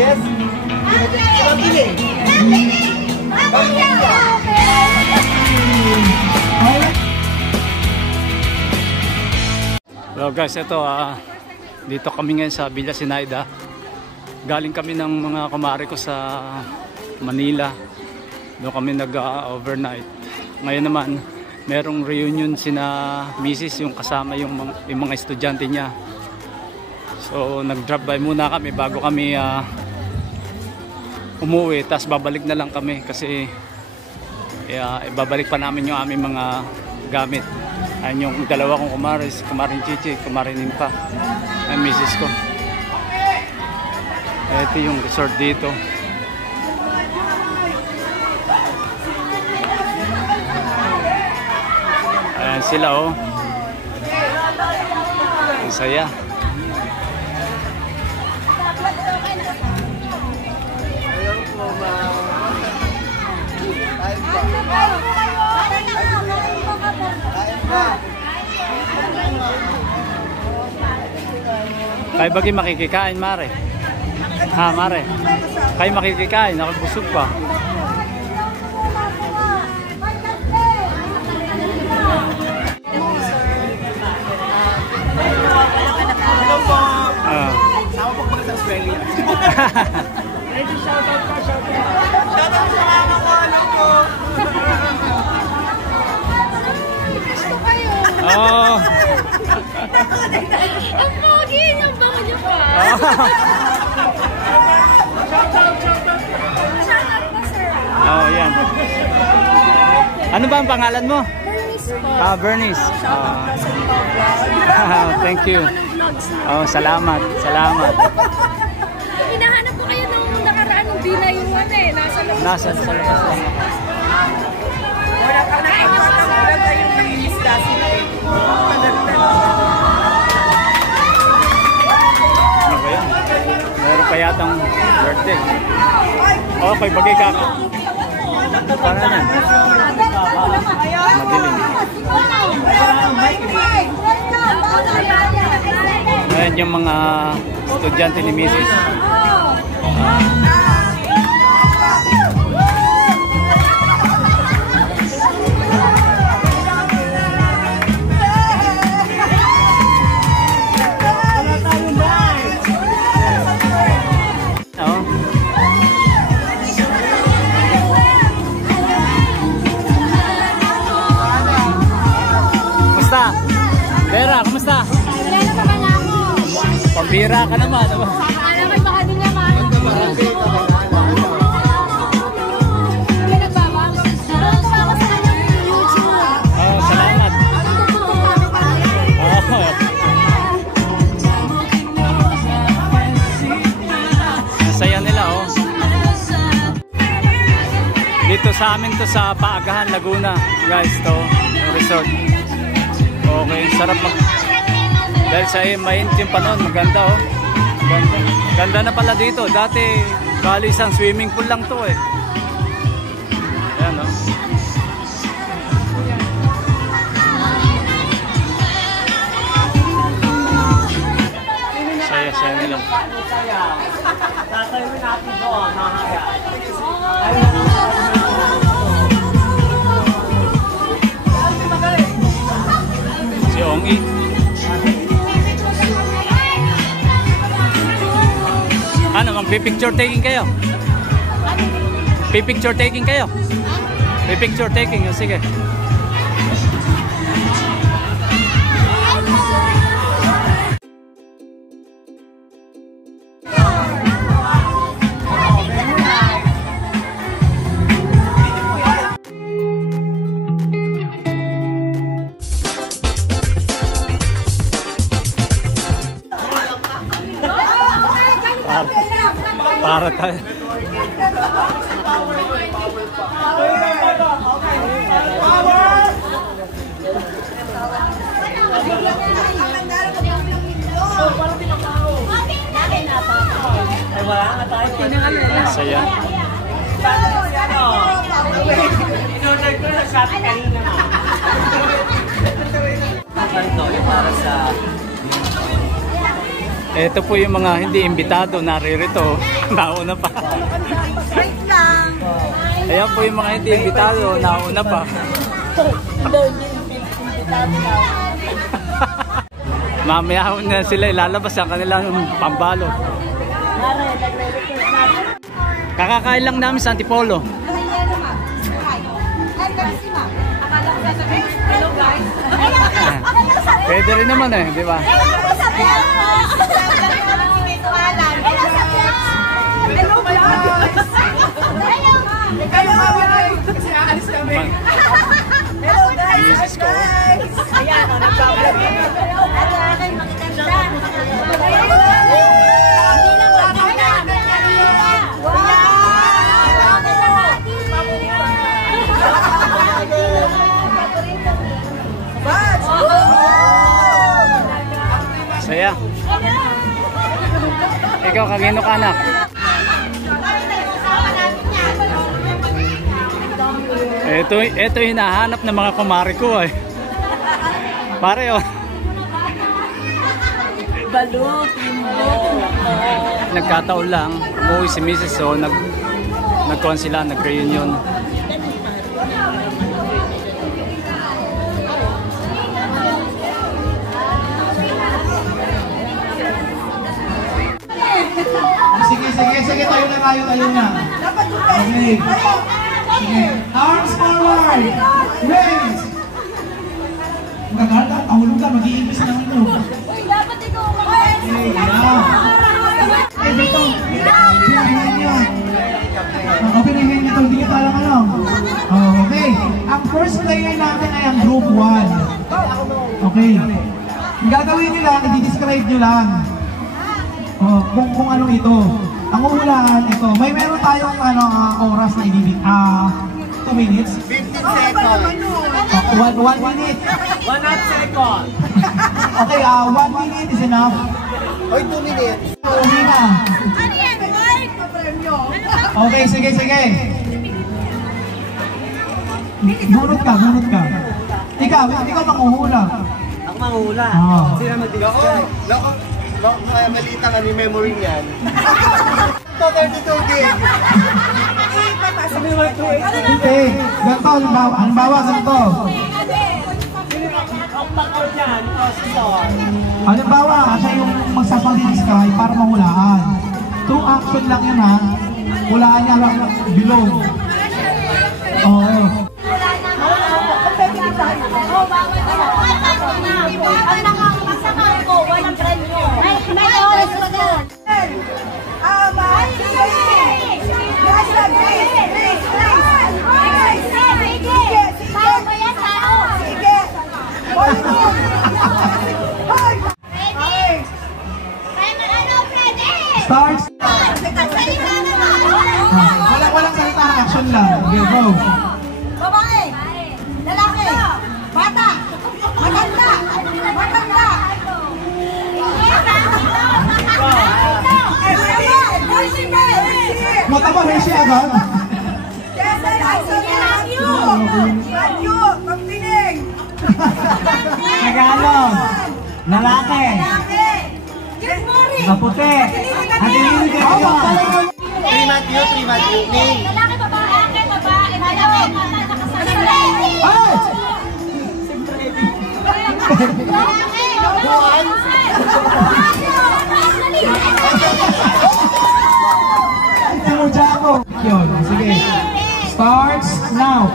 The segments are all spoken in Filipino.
Yes. Hello guys, ito dito kami ngayon sa Villa Sinaida. Galing kami ng mga kumare ko sa Manila. Doon kami nag-overnight. Ngayon naman, merong reunion sina Mrs. yung kasama yung mga estudyante niya. So nag-drop by muna kami bago kami umuwi. Tapos babalik na lang kami kasi ibabalik pa namin yung aming mga gamit. Ayun yung dalawa kong kumare, si Kumarin Chichi, Kumarin Nimpa, ang misis ko. Ito yung resort dito. Ayan sila oh. Ang saya. Kayo bagi makikikain, Mare? Ha, Mare? Kayo makikikain, ako busog pa. Hello po. Sama po sa Australia. Shoutout po, shoutout. Shoutout sa mama ko, ano po. Gusto kayo. Oh. Ang pogi, ang bango niyo pa. Shoutout, shoutout. Shoutout po, sir. Oh, yan. Ano ba ang pangalan mo? Bernice po. Bernice. Shoutout po sa vlog. Thank you. Oh, salamat. Salamat. Hinahanap po kayo nung nakaraan ng binayuan eh. Nasa labas. Nasa sa labas lang. Wala ka na kapatang yung nangilisda sila eh. Ano ba yan? Meron pa yatang birthday. Okay, bagay ka. Paano yan? Madilim. Ayan yung mga estudyante ni Mrs. Vera, kumusta? Wala na pa nga ako. Pambira ka naman. Alam mo, baka din naman. May nagbabago. Nanonood pa ako sa kanyang YouTube. Oh, salamat. Oh. Ang saya nila, oh. Dito sa amin to sa Paagahan, Laguna. Guys, to yung resort. Okay, sarap dahil sa mainit yung panahon, maganda oh. Ganda. Ganda na pala dito. Dati, bali isang swimming pool lang to eh. Ayan oh. Saya nila. Tatayuin natin doon, mamaya. Si Ongi. Ano, magpi-picture taking kayo? Pi-picture taking kayo? Pi-picture taking, oh, sige. Para tayo. Ay, wala nga tayo. Saya. Inorder ko na sa atin kanina. Ito yung para sa Ito po yung mga hindi imbitado, naririto. Nauna pa. Wait lang. Ayan po yung mga hindi imbitado, nauna pa. Mamaya na sila ilalabas ang kanilang pambalo. Kakakain lang namin sa Antipolo. Hello guys. Pwede rin naman eh, di ba? Kasi aalis kami. Hello guys. Misis ko. Ayan, nag-vlog yun. Saya. Ikaw, kanino ka anak? Ito hinahanap ng mga kumari ko eh. Pare oh. Balot, Nagkataon lang, umuwi si Mrs. So nagkuhan sila, nag-reunion. Sige, tayo na. Okay. Sige. Arms forward. Raise. Magkakaroon ka, tahulog ka, mag-iimbis na naman ito. Dapat ikaw umalis. Okay, yeah. Dito. Pinahingan niya. Pinahingan niya ito, hindi kita alam. Okay. Ang first player natin ay ang group 1. Okay. Ang gagawin nyo lang, i-describe nyo lang. Kung ano ito. Ang uhulaan ito. Meron tayong oras na ibibig. 2 minutes. 15 seconds. 1 minute. 1 second. Okay, 1 minute is enough. Oy, 2 minutes. Uwi na. Ano yan? Wait! Okay, sige. Bunot ka. Ikaw manguhula. Ako manghula. Oo. Sila mag-describe. Loko, maliit ang memory niyan. 32 gig. Okay, ganito, halimbawa ganito. Halimbawa, siya yung magsasali-describe para mahulaan. True action lang yun ha. Hulaan niya lang below. Oo. Ang nakamasama ko, walang brand nyo. May oras ko doon. Starts. Walang salita, action lang. Okay, go. Babae, lalaki, bata, matanda. Mataba rin siya agad. Tagalog. Lalaki. Maputi. Trimatyo. Ning. Lalaki, babae, malaki, mata, nakasasali. Ay! Sinudya ako. Yun, sige. Starts now.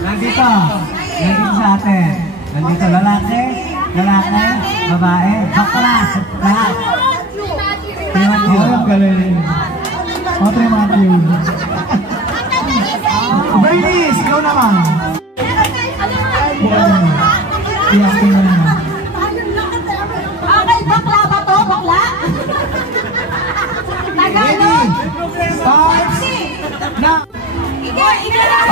Nandito sa atin. Nandito lalaki, babae, baklas, lahat. Trimatyo. Ang galing. Trimatyo. Bernice, ikaw naman. Iyak ko na naman. Okay, bakla ba to? Bakla? Tagalog. Starts now. Ikaw lang.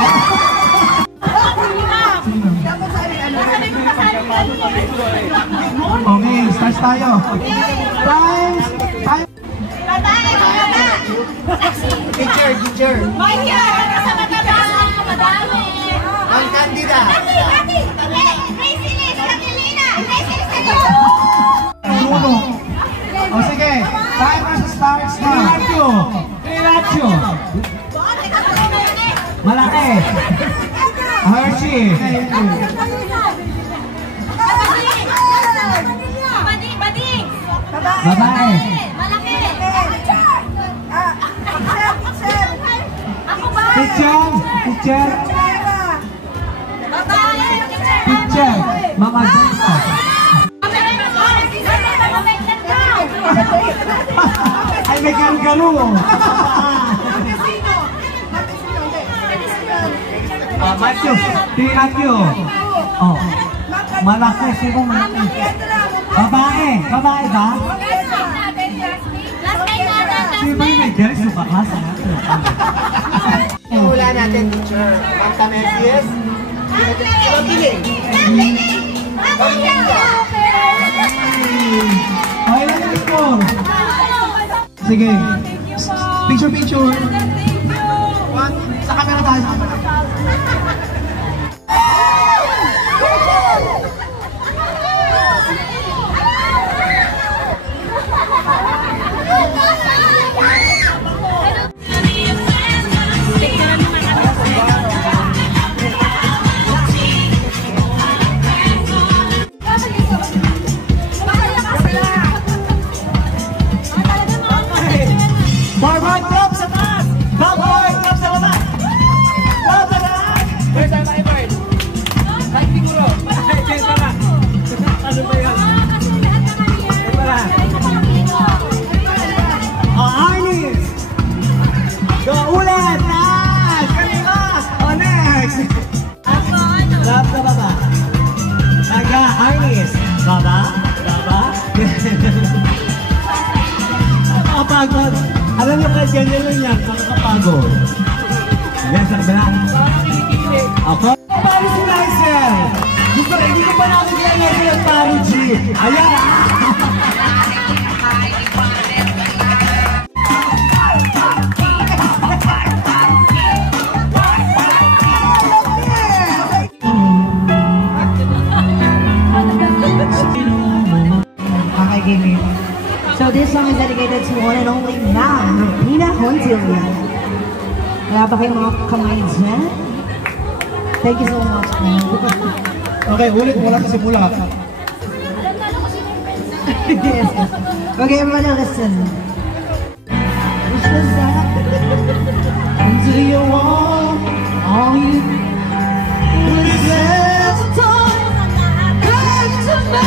Okay, starts tayo. Time. Babae, bata. Teacher. Maya, sa madami. Ang kandida. Ati. Racing, Jacqueline. Racing sa'yo. Bruno. Pilacho. Malaki. Hershey. Babae. Teacher. Mama Dita. Ay, may garu-garu. Matthew. Pilacho. Oh. Malaki. Sino malaki? Babae ba? Sino ba yung may garis yung baklas? Hula natin, teacher. Ang Tamesis. Okay lang yung score. Sige. Picture. Sa camera tayo. Barbara drop sa taas! Barbara drop sa baba! Drop sa taas! Where's our lifeguard? Kahit siguro. Kahit para. Ano ba yan? Para. Arnis! Go ulit! Taas! Kalikas! Next! Drop sa baba. Taga, Arnis! Baba? Nakakapagod. Alam niyo kasi ganyan lang yan, nakakapagod. Yan, sabi na. Ako? Paano si Lysel? Hindi ko pa nakikita natin ang paro G. Ayan! So this song is dedicated to one and only Ma'am Rupina Hontilia. Wala ba kayong mga kamay dyan? Thank you so much, ma'am. Okay, ulit mula sa simula. Yes. Okay, everybody listen. Until you want all you listen to back to me.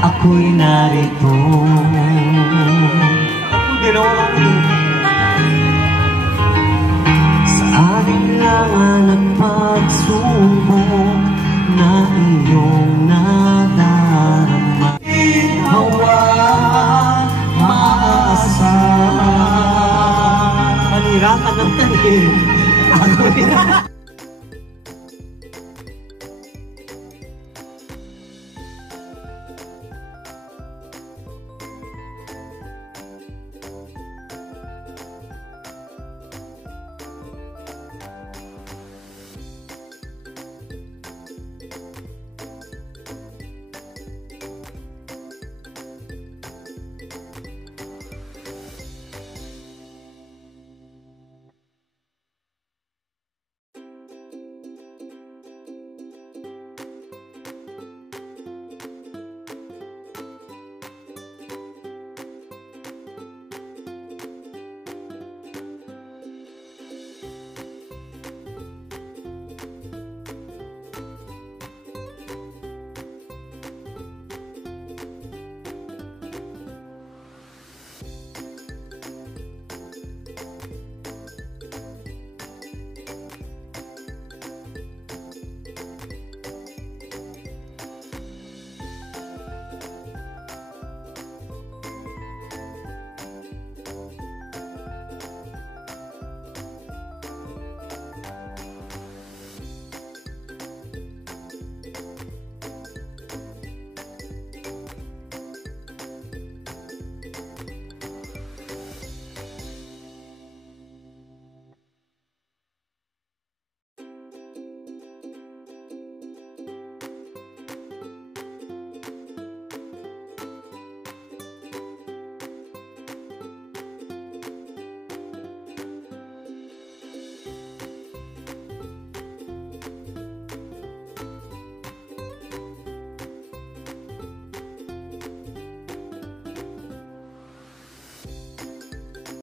Ako'y narito. Ako din ako. Sa ating langan at pagsubok na iyong nadarama. Hawa, maasa. Panirakan ng talim. Ako'y